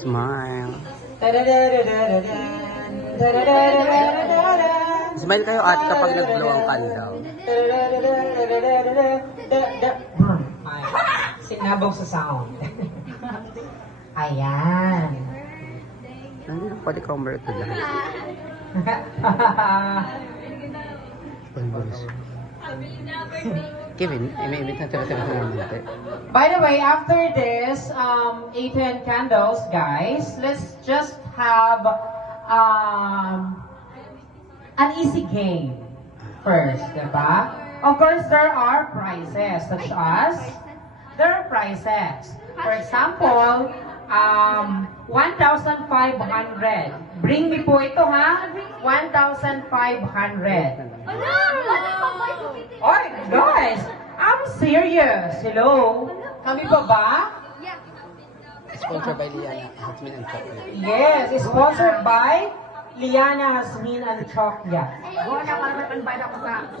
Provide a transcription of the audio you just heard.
Smile. Smile kayo ate kapag nag-blow ang candle. Ay, sinabog sa sound. Ayan. Hindi na pwede camera ito dyan. Kevin, imit na tira-tira sa natin. By the way, after this 8 candles, guys, let's just have an easy game first, diba? Of course, there are prizes such as For example, 1,500. Bring me po ito, ha? 1,500. Oy, guys, I'm serious. Hello? Kami pa ba? Sponsored by Liana, Hasmin and Chocolate. Yes, sponsored by Liana, Hasmin, and Chocolate. 1,500.